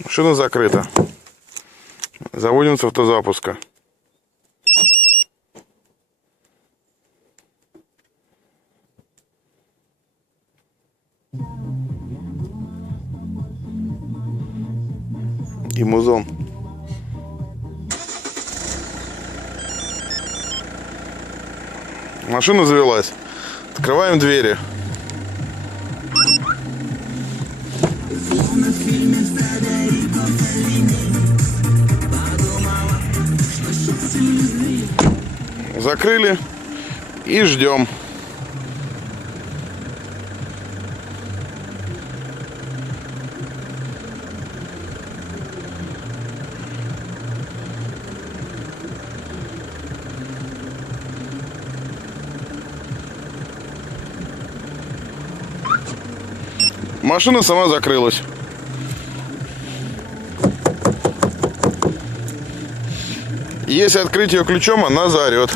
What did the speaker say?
Машина закрыта. Заводим с автозапуска. И музон. Машина завелась. Открываем двери. Закрыли и ждем. Машина сама закрылась. Если открыть ее ключом, она заорет.